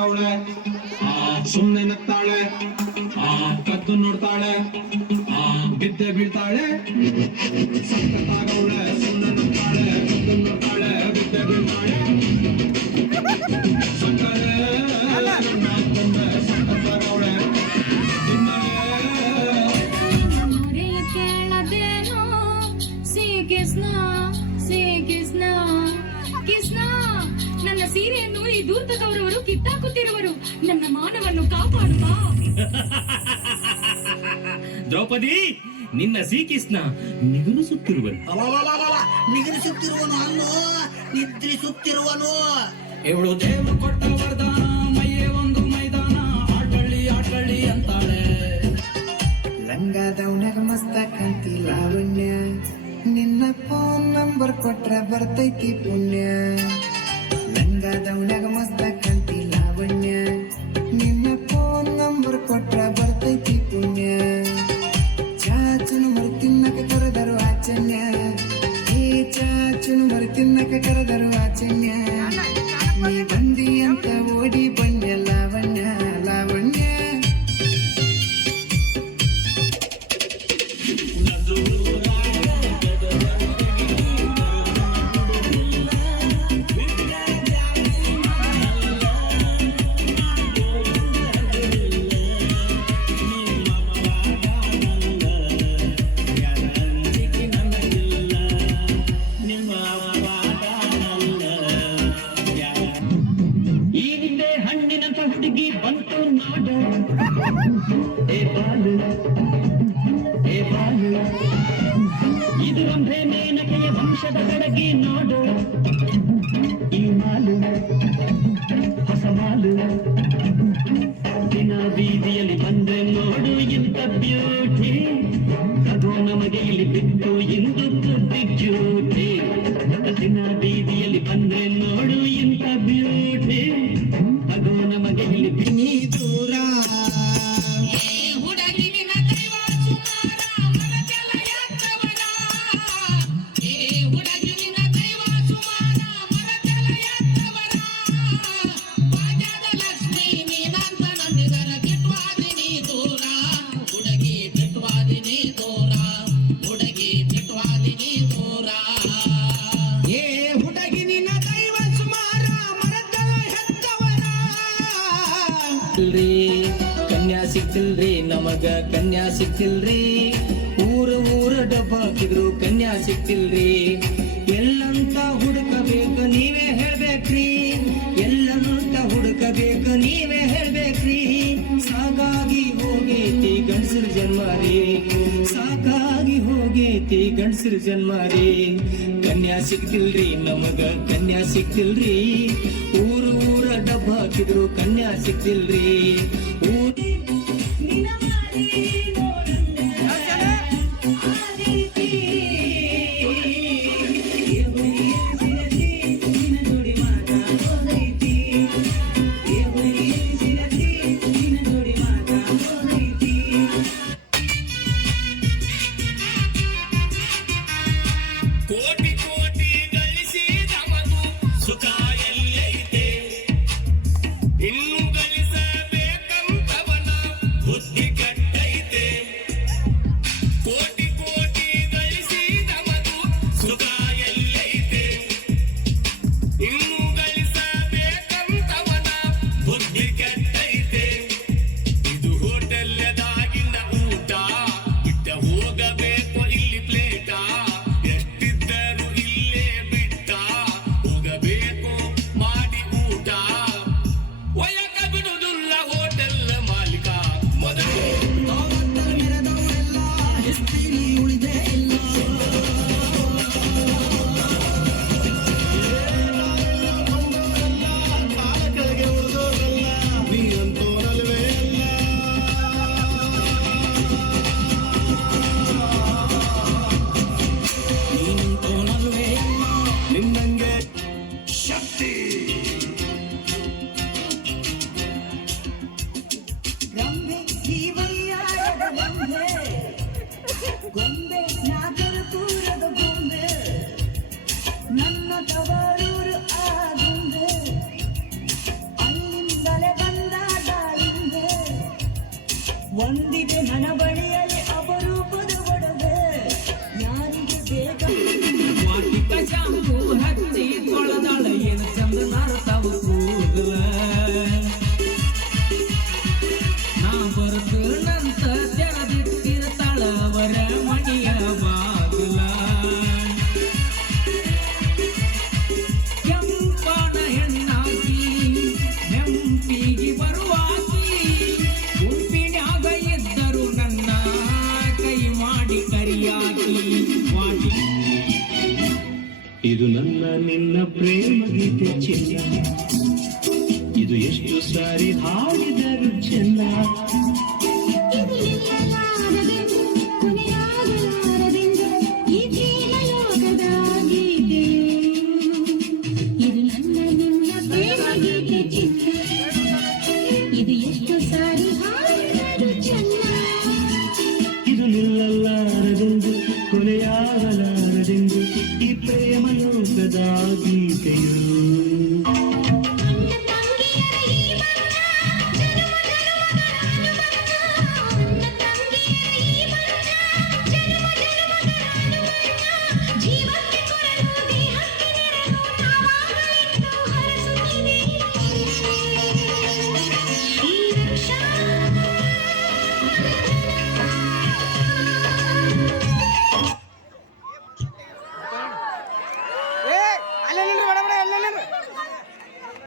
ಸಖತ್ತಾಗವಳೆ, ಸುಮ್ನೆ ನಗ್ತಾಳೆ, ಕದ್ದು ನೋಡ್ತಾಳೆ, ಬಿದ್ದೆ ಬೀಳ್ತಾಳೆ. ಸಖತ್ತಾಗವಳೆ, ಸುಮ್ನೆ ನಗ್ತಾಳೆ, ಕದ್ದು ನೋಡ್ತಾಳೆ, ಬಿದ್ದೆ ಬೀಳ್ತಾಳೆ. ಸಕ್ಕರೆ ಸಖತ್ತಾಗವಳೆ. ನನ್ನ ಸೀರೆಯನ್ನು ಈ ದೂತದವರವರು ಕಿತ್ತಾಕುತ್ತಿರುವರು. ನನ್ನ ಮಾನವನ್ನು ಕಾಪಾಡುವ ದ್ರೌಪದಿ, ನಿನ್ನ ಶ್ರೀಕೃಷ್ಣ ನಿಗರಿಸುತ್ತಿರುವನು. ನಿಗರಿಸುತ್ತಿರುವನು ಅನ್ನು ನಿದ್ರಿಸುತ್ತಿರುವನು. ಇವಳು ದೇವರು ಕೊಟ್ಟ ವರದಾನ, ಮೈಯೇ ಒಂದು ಮೈದಾನ, ಆಟಳ್ಳಿ ಆಟಳ್ಳಿ ಅಂತಾಳೆ. ಲಂಗಾದವನಾಗ ಮಸ್ತ ಕಾಂತಿ ಲಾವಣ್ಯ, ನಿನ್ನ ಫೋನ್ ನಂಬರ್ ಕೊಟ್ರ ಬರ್ತೈತಿ ಪುಣ್ಯ. ಲಂಗಾದವನಾಗ ಮಸ್ತ ಕಾಂತಿ ಲಾವಣ್ಯ, ನಿನ್ನ ಫೋನ್ ನಂಬರ್ ಕೊಟ್ರ ಬರ್ತೈತಿ ಪುಣ್ಯ. ಚಾಚುನು ಮರಿ ತಿನ್ನಕ ಕರೆದರು ಆಚನ್ಯ, ಏ ಚಾಚುನು ಮರಿ ತಿನ್ನಕ ಕರೆದರು ಆಚನ್ಯ. ನೀ ಬಂದಿ ಅಂತ ಓಡಿ ಬನ್ಯ ಲಾವಣ್ಯ ಲಾವಣ್ಯ. ಇದು ಒಂದೇ ಮೇನಕೆಯ ವಂಶದ ಬೆಳಗಿ ನೋಡು. ಈ ಮಾಲು ಹೊಸ ಮಾಲು, ದಿನ ಬೀದಿಯಲ್ಲಿ ಬಂದ್ರೆ ನೋಡು ಇಂಥ ಬ್ಯೂಟಿ. ಅದು ನಮಗೆ ಇಲ್ಲಿ ಬಿಟ್ಟು ಇಂದು ಬುದ್ಧಿ ಜ್ಯೂಟಿ. ದಿನ ಬೀದಿಯಲ್ಲಿ ಬಂದ್ರೆ ನೋಡು ಇಂಥ ಬ್ಯೂಟಿ. ಅದು ನಮಗೆ ಇಲ್ಲಿ ನೀ ದೂರ ಕನ್ಯಾ ಸಿಕ್ತಿಲ್ರಿ, ನಮಗ ಕನ್ಯಾ ಸಿಕ್ತಿಲ್ರಿ. ಊರ ಡಬ್ಬ ಹಾಕಿದ್ರು ಕನ್ಯಾ ಸಿಕ್ತಿಲ್ರಿ. ಎಲ್ಲಂತ ಹುಡುಕಬೇಕು ನೀವೇ ಹೇಳ್ಬೇಕ್ರಿ, ಎಲ್ಲಂತ ಹುಡುಕಬೇಕು ನೀವೇ ಹೇಳ್ಬೇಕ್ರಿ. ಸಾಕಾಗಿ ಹೋಗೈತಿ ಗಂಡಸರ ಜನ್ಮ ರೀ, ಸಾಕಾಗಿ ಹೋಗೈತಿ ಗಂಡಸರ ಜನ್ಮ ರೀ. ಕನ್ಯಾ ಸಿಕ್ತಿಲ್ರಿ, ನಮಗ ಕನ್ಯಾ ಸಿಕ್ತಿಲ್ರಿ. ಊರ ಡಬ್ಬ ಹಾಕಿದ್ರು ಕನ್ಯಾ ಸಿಕ್ತಿಲ್ರಿ. ಕೋಟಿ ಕೋಟಿ ಗಳಿಸಿದವನು ಸುಖ ಎಲ್ಲೈತೆ, ಇನ್ನು ಗಳಿಸಬೇಕಂತವನ ಬುದ್ಧಿ ಕೆಟ್ಟೈತೆ. ಕೋಟಿ ಕೋಟಿ ಗಳಿಸಿದವನು ಸುಖ ಎಲ್ಲೈತೆ, ಇನ್ನು ಗಳಿಸಬೇಕಂತವನ ಬುದ್ಧಿ ಕೆಟ್ಟೈತೆ. ಇದು ಹೋಟೆಲ್ದಾಗಿನ ಊಟ, ಇಟ್ಟ ಹೋಗಬೇಕು ಇಲ್ಲಿ ಪ್ಲೇಟ. ಎಷ್ಟಿದ್ದರು ಇದು ನನ್ನ ನಿನ್ನ ಪ್ರೇಮ ಗೀತೆ ಚಿನ್ನ, ಇದು ಎಷ್ಟು ಸಾರಿ ಹಾಡಿದರು ಚೆನ್ನ. ಇದು ನಿಲ್ಲಲಾರದೆಂದು, ಕೊನೆಯಾಗಲಾರದೆಂದು ಈ ಪ್ರೇಮ ಲೋಕದ ಗೀತೆಯು. ಇದು ನನ್ನ ನಿನ್ನ ಪ್ರೇಮ ಗೀತೆ ಚಿನ್ನ, ಇದು ಎಷ್ಟು ಸಾರಿ ಹಾಡಿದರು ಚೆನ್ನ. ಇದು ನಿಲ್ಲಲಾರದೆಂದು, ಕೊನೆಯಾಗಲಾರದೆಂದು ಈ ಪ್ರೇಮ ಲೋಕದ ಗೀತೆಯು.